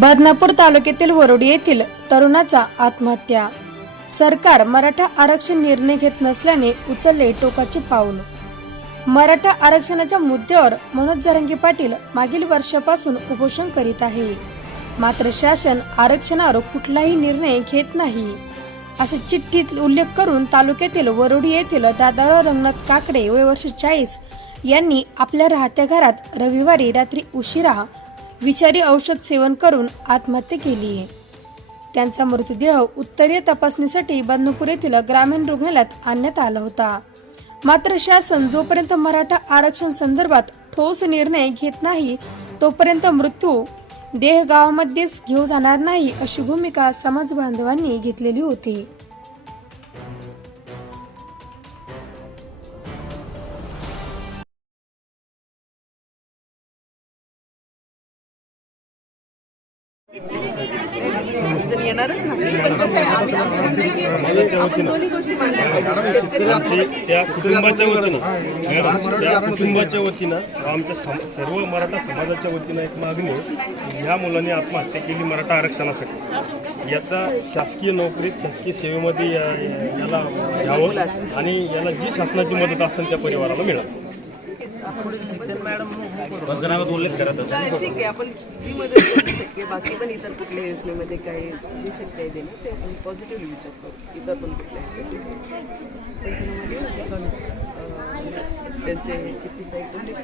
बदनापूर तालुक्यातील वरोडी येथील तरुणाचा आत्महत्या. सरकार मराठा आरक्षण निर्णय घेत नसल्याने उचलले टोकाचे पाऊल. मराठा आरक्षणाच्या मुद्द्यावर मनोज जरंगी पाटील मागील वर्षापासून उपोषण करीत आहे. मात्र शासन आरक्षणावर कुठलाही निर्णय घेत नाही. असे चिठ्ठीत उल्लेख करून तालुक्यातील वरोडी येथील दादाराव रंगनाथ काकडे वय वर्ष चाळीस यांनी आपल्या राहत्या घरात रविवारी रात्री उशिरा विषारी औषध सेवन करून आत्महत्या केली. आहे त्यांचा मृतदेह उत्तरीय तपासणीसाठी बदनपूर येथील ग्रामीण रुग्णालयात आणण्यात आला होता. मात्र शासन जोपर्यंत मराठा आरक्षण संदर्भात ठोस निर्णय घेत नाही तोपर्यंत मृत्यू देह गावामध्येच घेऊ जाणार नाही अशी भूमिका समाज बांधवांनी घेतलेली होती. येणारच नाही पण कसं आहे आम्ही आमचं म्हणणं आहे की आपण दोन्ही गोष्टी मांडल्या शेतकरी आमची त्या कुटुंबाच्या वतीनं मॅडम, त्या कुटुंबाच्या वतीनं आमच्या सम सर्व मराठा समाजाच्या वतीनं एक मागणी आहे. या मुलांनी आत्महत्या केली मराठा आरक्षणासाठी. याचा शासकीय नोकरीत शासकीय सेवेमध्ये या- याला घ्यावं आणि याला जी शासनाची मदत असेल त्या परिवाराला मिळावी. पंचनाम्यात उल्लेख करत असतो. नाही, ठीक आहे आपण जी मदत करू बाकी पण इतर कुठल्या योजनेमध्ये काय जे शक्य आहे देणं ते आपण पॉझिटिव्हली विचार करू. इतर पण कुठल्या त्यांचे चिठ्ठीचा एक उल्लेख